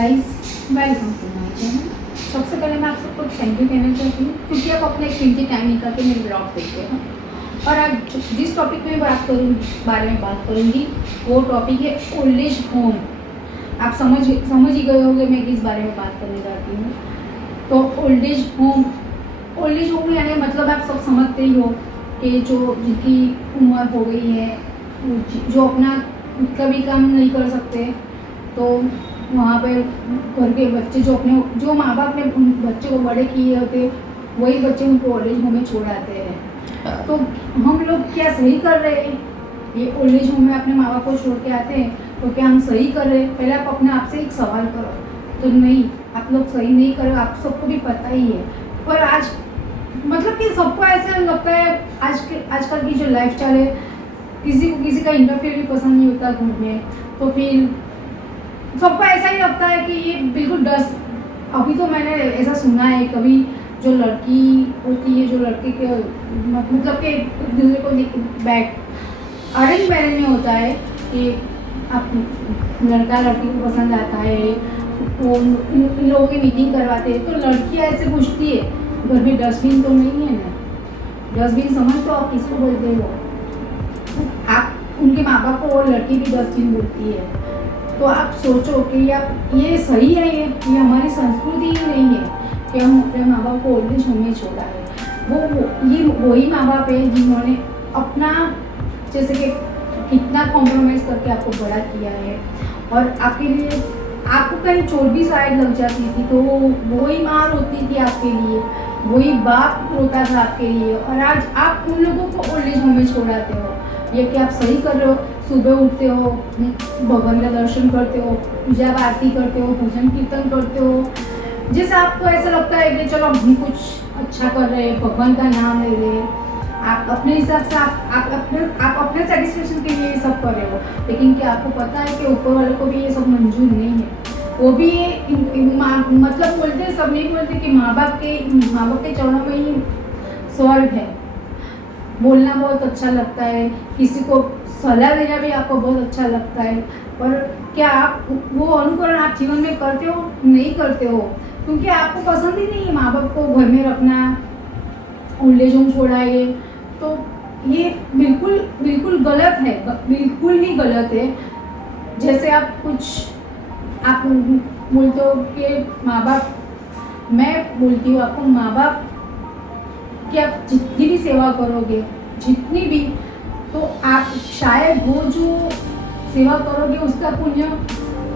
Guys, welcome to my channel. सबसे पहले मैं आप सबको थैंक यू कहना चाहती हूँ क्योंकि आप अपने कीमती टाइम निकाल के मेरे ब्लॉग देखते हो। और आज जिस टॉपिक में बारे में बात करूँगी वो टॉपिक है ओल्ड एज होम। आप समझ ही गए होंगे मैं किस बारे में बात करने जाती हूँ। तो ओल्ड एज होम यानी मतलब आप सब समझते ही हो कि जो जिनकी उम्र हो गई है, जो अपना खुद का भी काम नहीं कर सकते, तो वहाँ पे घर के बच्चे जो माँ बाप ने उन बच्चे को बड़े किए होते, वही बच्चे उनको ओल्ड एज होम में छोड़ आते हैं। तो हम लोग क्या सही कर रहे हैं? ये ओल्ड एज होम में अपने माँ बाप को छोड़ के आते हैं तो क्या हम सही कर रहे हैं? पहले आप अपने आप से एक सवाल करो। तो नहीं, आप लोग सही नहीं कर रहे, आप सबको भी पता ही है। पर आज मतलब कि सबको ऐसा लगता है, आजकल की जो लाइफ स्टाइल है, किसी का इंटरफेयर भी पसंद नहीं होता घर में। तो फिर सबको ऐसा ही लगता है कि ये बिल्कुल डस्ट। अभी तो मैंने ऐसा सुना है, कभी जो लड़की होती है, जो लड़के के मतलब कि दूसरे को बैक अरेंज मैरिज में होता है कि आप लड़का लड़की को पसंद आता है, वो इन लोगों की मीटिंग करवाते हैं, तो लड़कियाँ ऐसे पूछती है घर में डस्टबिन तो नहीं है ना। डस्टबिन समझ तो आप किसको बोलते हो? आप उनके माँ बाप को वो लड़की भी डस्टबिन बोलती है। तो आप सोचो कि ये सही है, ये हमारी संस्कृति ही नहीं है कि हम अपने माँ बाप को ओल्ड एज होम में छोड़ा है। ये वही माँ बाप है जिन्होंने अपना जैसे कि कितना कॉम्प्रोमाइज़ करके आपको बड़ा किया है, और आपके लिए आपको कहीं चोट भी शायद लग जाती थी तो वही माँ रोती थी आपके लिए, वही बाप रोता था आपके लिए, और आज आप उन लोगों को ओल्ड एज होम में छोड़ाते हो। ये कि आप सही कर रहे हो, सुबह उठते हो, भगवान का दर्शन करते हो, पूजा आरती करते हो, भजन कीर्तन करते हो, जैसे आपको ऐसा लगता है कि चलो हम कुछ अच्छा कर रहे हैं, भगवान का नाम ले रहे हैं। आप अपने हिसाब से आप अपने सेटिस्फेक्शन के लिए ये सब कर रहे हो, लेकिन क्या आपको पता है कि ऊपर वाले को भी ये सब मंजूर नहीं है? वो भी मतलब बोलते, सब नहीं बोलते कि माँ बाप के चरणों में ही स्वर्ग है। बोलना बहुत अच्छा लगता है, किसी को सलाह देना भी आपको बहुत अच्छा लगता है, पर क्या आप वो अनुकरण आप जीवन में करते हो? नहीं करते हो, क्योंकि आपको पसंद ही नहीं है माँ बाप को घर में रखना, ओल्ड एज होम छोड़ाइए। तो ये बिल्कुल गलत है, बिल्कुल ही गलत है। जैसे आप बोलते हो कि माँ बाप, मैं बोलती हूँ आपको, माँ बाप कि आप जितनी भी सेवा करोगे, जितनी भी, तो आप शायद वो जो सेवा करोगे उसका पुण्य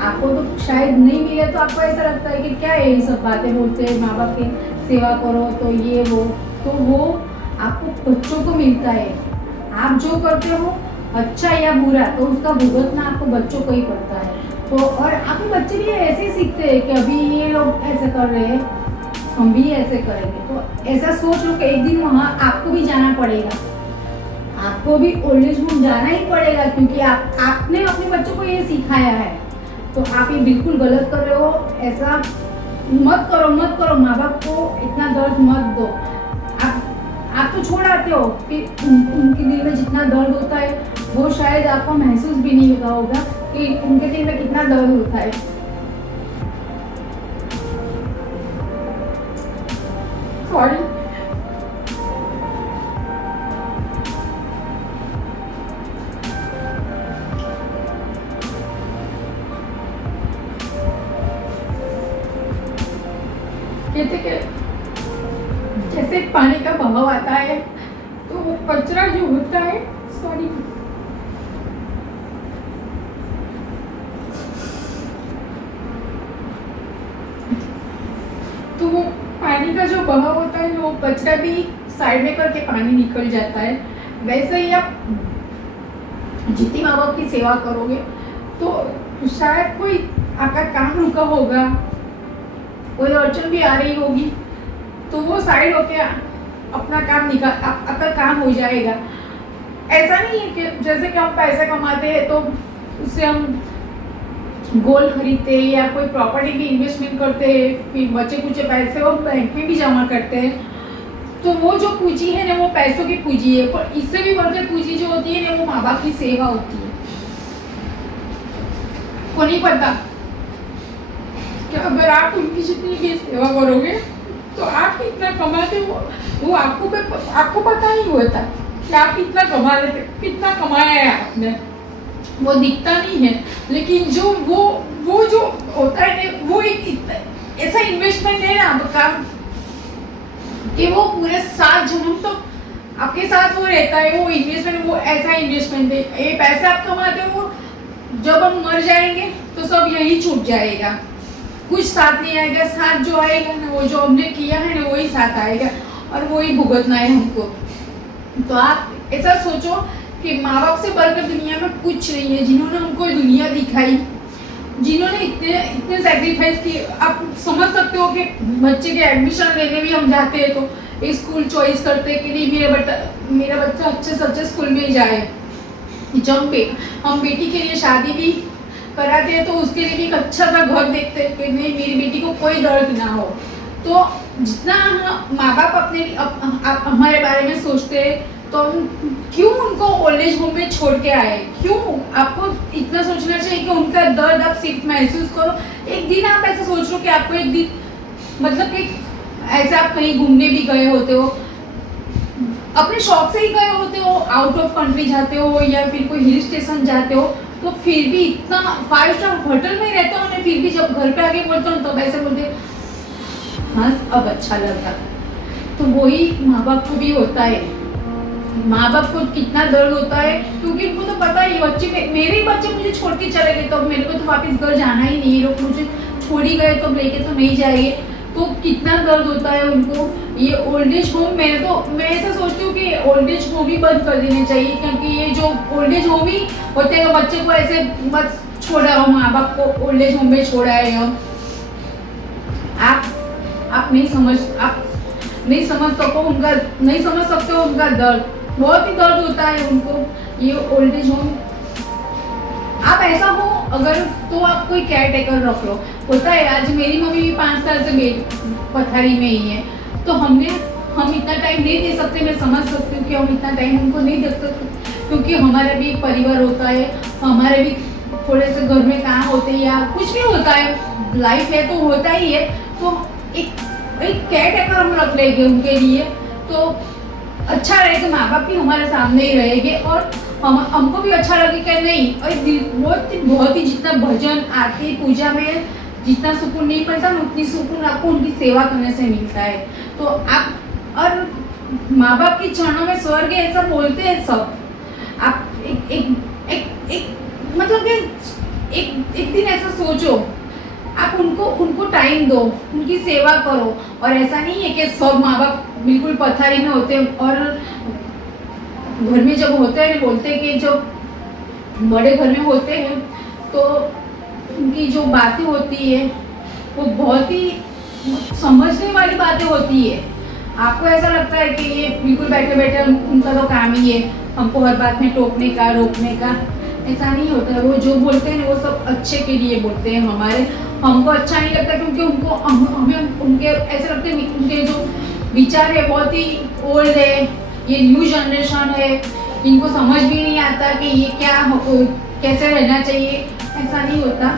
आपको तो शायद नहीं मिले। तो आपको ऐसा लगता है कि क्या है ये सब बातें बोलते हैं, माँ बाप की सेवा करो तो ये वो आपको बच्चों को मिलता है। आप जो करते हो अच्छा या बुरा, तो उसका भुगतना आपको बच्चों को ही पड़ता है। तो और आपके बच्चे भी ऐसे ही सीखते हैं कि अभी ये लोग ऐसे कर रहे हैं, हम भी ऐसे करेंगे। तो ऐसा सोच लो कि एक दिन वहाँ आपको भी जाना पड़ेगा, आपको भी ओल्ड एज होम जाना ही पड़ेगा, क्योंकि आपने अपने बच्चों को ये सिखाया है। तो आप ये बिल्कुल गलत कर रहे हो। ऐसा मत करो, माँ बाप को इतना दर्द मत दो। आप तो छोड़ आते हो, फिर उनके दिल में जितना दर्द होता है वो शायद आपको महसूस भी नहीं होगा कि उनके दिल में कितना दर्द होता है। सॉरी। कहते कि जैसे पानी का बहाव आता है तो वो कचरा जो होता है, सॉरी, तो वो पानी का जो बहाव होता है, वो कचरा भी साइड में करके पानी निकल जाता है। वैसे ही आप जितनी माँ बाप की सेवा करोगे तो शायद कोई आपका काम रुका होगा, कोई अड़चन भी आ रही होगी, तो वो साइड होके अपना आपका काम हो जाएगा। ऐसा नहीं है कि जैसे कि हम पैसे कमाते हैं तो उससे हम गोल्ड खरीदते हैं या कोई प्रॉपर्टी की इन्वेस्टमेंट करते हैं, फिर बचे कुछ पैसे वो बैंक में भी जमा करते हैं। तो वो जो पूंजी है ना, वो पैसों की पूंजी है, पर इससे भी बढ़कर पूंजी जो होती है ना, वो माँ बाप की सेवा होती है। को नहीं पता कि अगर आप उनकी जितनी भी सेवा करोगे तो आप कितना कमाते हो वो आपको पता नहीं होता कि आप कितना कमा लेते, कितना कमाया है आपने, वो दिखता नहीं है। लेकिन जो वो जो होता है वो एक ऐसा इन्वेस्टमेंट है ना आपका कि वो पूरे 7 जन्म तो आपके साथ वो रहता है। वो इन्वेस्टमेंट वो ऐसा इन्वेस्टमेंट है, ये पैसे आप कमाते हो वो जब हम मर जाएंगे तो सब यही छूट जाएगा, कुछ साथ नहीं आएगा। साथ जो आएगा ना वो जो हमने किया है ना वही साथ आएगा और वही भुगतना है हमको। तो आप ऐसा सोचो कि माँ बाप से बढ़कर दुनिया में कुछ नहीं है, जिन्होंने हमको दुनिया दिखाई, जिन्होंने इतने इतने सेक्रीफाइस किए। आप समझ सकते हो कि बच्चे के एडमिशन लेने भी हम जाते हैं तो स्कूल चॉइस करते हैं कि नहीं मेरा बच्चा अच्छे से अच्छे स्कूल में ही जाए। जब हम बेटी के लिए शादी भी कराते हैं तो उसके लिए भी एक अच्छा सा घर देखते हैं कि नहीं मेरी बेटी को कोई दर्द ना हो। तो जितना माँ बाप हमारे बारे में सोचते हैं तो हम क्यों उनको ओल्ड एज होम में छोड़ के आए? क्यों? आपको इतना सोचना चाहिए कि उनका दर्द आप सिर्फ महसूस करो। एक दिन आप ऐसा सोच लो कि आपको एक दिन मतलब कि ऐसे आप कहीं घूमने भी गए होते हो, अपने शौक से ही गए होते हो, आउट ऑफ कंट्री जाते हो या फिर कोई हिल स्टेशन जाते हो, तो फिर भी इतना 5 स्टार होटल में रहते हो ना, फिर भी जब घर पे आके बोलते हो तब ऐसे बोलते हाँ अब अच्छा लग रहा। तो वही माँ बाप को भी होता है। माँ बाप को कितना दर्द होता है क्योंकि उनको तो पता है मेरे ही बच्चे मुझे छोड़ के चले गए तो मेरे को तो वापस घर जाना ही नहीं, लोग मुझे छोड़ ही गए तो लेके तो नहीं जाएंगे। तो कितना दर्द होता है उनको। ये ओल्ड एज होम मैं ऐसा सोचती हूँ कि ओल्ड एज होम ही बंद कर देने चाहिए, क्योंकि ये जो ओल्ड एज होम ही होते हैं बच्चे को ऐसे बस छोड़ा हो, माँ बाप को ओल्ड एज होम में छोड़ा है हम। आप नहीं समझ सकते हो उनका दर्द, बहुत ही दर्द होता है उनको ये ओल्ड एज होम। आप ऐसा हो अगर तो आप कोई केयर टेकर रख लो। होता है आज मेरी मम्मी भी 5 साल से पथारी में ही है, तो हम इतना टाइम नहीं दे सकते। मैं समझ सकती हूँ कि हम इतना टाइम उनको नहीं दे सकते क्योंकि हमारा भी परिवार होता है, हमारे भी थोड़े से घर में काम होते हैं या कुछ भी होता है, लाइफ है तो होता ही है। तो एक केयर टेकर हम रख लेंगे उनके लिए तो अच्छा रहेगा, माँ बाप भी हमारे सामने ही रहेंगे और हमको भी अच्छा लगे कि नहीं। और बहुत ही जितना भजन आरती पूजा में जितना सुकून नहीं मिलता ना उतनी सुकून आपको उनकी सेवा करने से मिलता है। तो आप और माँ बाप के चरणों में स्वर्ग है ऐसा बोलते हैं सब। आप एक मतलब कि एक दिन ऐसा सोचो, आप उनको टाइम दो, उनकी सेवा करो। और ऐसा नहीं है कि सब माँ बाप बिल्कुल पथारी में होते हैं और घर में जब होते हैं बोलते हैं कि जब बड़े घर में होते हैं तो उनकी जो बातें होती है वो बहुत ही समझने वाली बातें होती है। आपको ऐसा लगता है कि ये बिल्कुल बैठे बैठे उनका तो काम ही है हमको हर बात में टोकने का रोकने का। ऐसा नहीं होता है, वो जो बोलते हैं वो सब अच्छे के लिए बोलते हैं हमारे। हमको अच्छा नहीं लगता क्योंकि हमें उनके ऐसा लगता है उनके जो विचार है बहुत ही ओल्ड है, ये न्यू जनरेशन है, इनको समझ भी नहीं आता कि ये कैसे रहना चाहिए। ऐसा नहीं होता,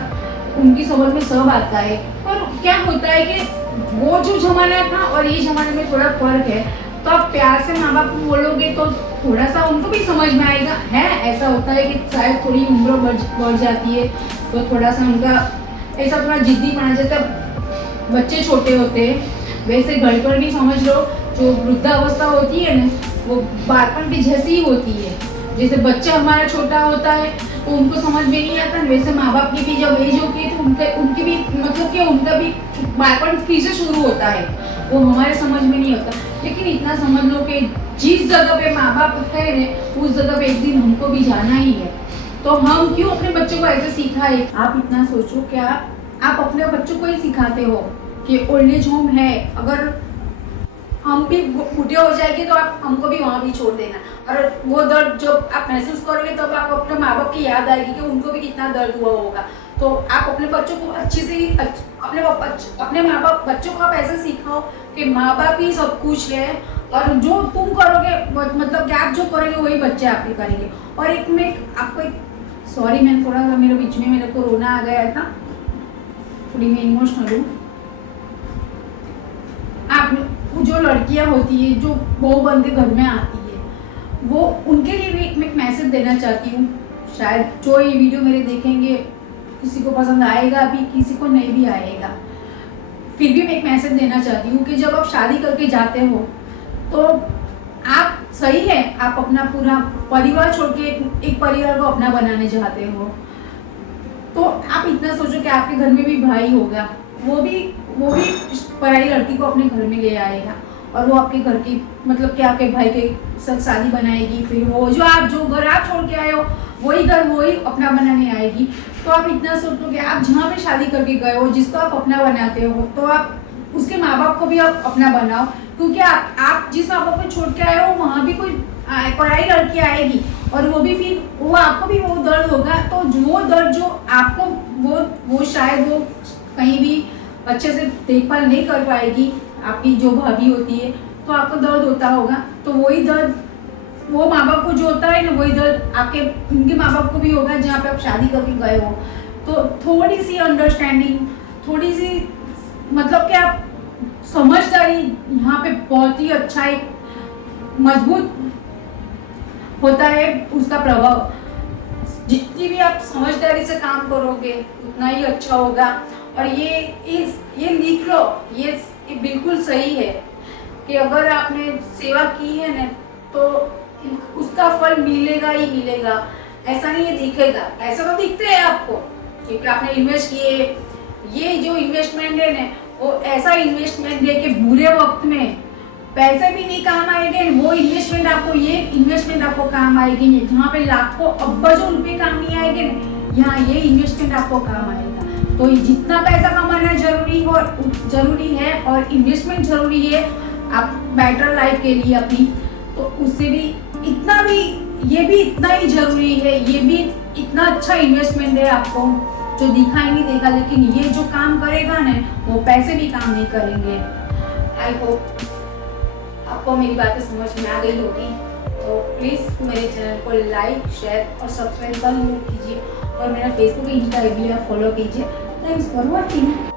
उनकी समझ में सब आता है। पर क्या होता है कि वो जो ज़माना था और ये ज़माने में थोड़ा फर्क है। तो आप प्यार से माँ बाप को बोलोगे तो थोड़ा सा उनको भी समझ में आएगा। है ऐसा होता है कि शायद थोड़ी उम्र बढ़ जाती है तो थोड़ा सा उनका ऐसा थोड़ा जिद्दी पना जाता है, बच्चे छोटे होते हैं। वैसे घर पर भी समझ लो जो वृद्धावस्था होती है ना वो बालपन की जैसी ही होती है। जैसे बच्चा हमारा छोटा होता है तो उनको समझ में नहीं आता, वैसे माँ बाप की भी जब एज होती है तो उनकी भी मतलब कि उनका भी बालपन फिर से शुरू होता है, वो हमारे समझ में नहीं होता। लेकिन इतना समझ लो कि जिस जगह पे माँ बाप है उस जगह पे एक दिन हमको भी जाना ही है। तो हम क्यों अपने बच्चों को ऐसे सिखाए? आप इतना सोचो क्या आप अपने बच्चों को ही सिखाते हो कि ओल्ड एज होम है, अगर हम भी बूढ़े हो जाएंगे तो आप हमको भी वहाँ भी छोड़ देना। और वो दर्द जब आप महसूस करोगे तब आप अपने माँ बाप की याद आएगी कि उनको भी कितना दर्द हुआ होगा। तो आप अपने बच्चों को अच्छे से अपने माँ बाप बच्चों को आप ऐसे सिखाओ कि माँ बाप ही सब कुछ है और जो तुम करोगे मतलब कि आप जो करोगे वही बच्चे आपके करेंगे। और एक आपको सॉरी मैं थोड़ा सा मेरे बीच में मेरे को रोना आ गया था। थोड़ी मैं इमोशनल हूँ। आप जो लड़कियां होती है जो बहू बन के घर में आती है, वो उनके लिए भी मैं एक मैसेज देना चाहती हूँ। शायद जो ये वीडियो मेरे देखेंगे किसी को पसंद आएगा भी, किसी को नहीं भी आएगा, फिर भी मैं एक मैसेज देना चाहती हूँ कि जब आप शादी करके जाते हो तो आप सही है, आप अपना पूरा परिवार छोड़ के एक परिवार को अपना बनाने चाहते हो, तो आप इतना सोचो कि आपके घर में भी भाई होगा, वो भी पराई लड़की को अपने घर में ले आएगा और वो आपके घर की मतलब कि आपके भाई के साथ शादी बनाएगी, फिर वो जो घर आप छोड़ के आए हो वही घर वही अपना बनाने आएगी। तो आप इतना सोचो कि आप जहाँ पे शादी करके गए हो, जिसको आप अपना बनाते हो, तो आप उसके माँ बाप को भी आप अपना बनाओ, क्योंकि आप जिस माँ बाप को छोड़ के आए हो वहाँ भी कोई पराई लड़की आएगी और वो भी फिर वो आपको भी वो दर्द होगा। तो वो दर्द जो आपको वो शायद वो कहीं भी अच्छे से देखभाल नहीं कर पाएगी, आपकी जो भाभी होती है, तो आपको दर्द होता होगा। तो वही दर्द वो माँ बाप को जो होता है ना, वही दर्द आपके उनके माँ बाप को भी होगा जहाँ पे आप शादी करके गए हो। तो थोड़ी सी अंडरस्टैंडिंग, थोड़ी सी मतलब कि आप समझदारी यहाँ पे बहुत ही अच्छा एक मजबूत होता है उसका प्रभाव। जितनी भी आप समझदारी से काम करोगे उतना ही अच्छा होगा। और ये लिख लो, ये बिल्कुल सही है कि अगर आपने सेवा की है ना तो उसका फल मिलेगा ही मिलेगा, ऐसा नहीं है दिखेगा। ऐसा तो दिखते है आपको क्योंकि आपने इन्वेस्ट किए। ये जो इन्वेस्टमेंट है ना वो ऐसा इन्वेस्टमेंट है कि बुरे वक्त में पैसे भी नहीं काम आएंगे, वो इन्वेस्टमेंट आपको ये इन्वेस्टमेंट आपको काम आएगी नहीं। जहाँ पे लाखों अब्बों रुपए काम नहीं आएंगे ना, यहाँ ये इन्वेस्टमेंट आपको काम आएगा। तो जितना पैसा कमाना जरूरी है और इन्वेस्टमेंट जरूरी है आप बेटर लाइफ के लिए अपनी, तो उससे भी इतना भी ये भी इतना ही जरूरी है, ये भी इतना अच्छा इन्वेस्टमेंट है आपको जो दिखाई नहीं देगा, लेकिन ये जो काम करेगा ना वो पैसे भी काम नहीं करेंगे। आई होप आपको मेरी बातें समझ में आ गई होगी। तो प्लीज़ मेरे चैनल को लाइक शेयर और सब्सक्राइब जरूर कीजिए और मेरा फेसबुक इंस्टा भी आप फॉलो कीजिए। Thanks for watching.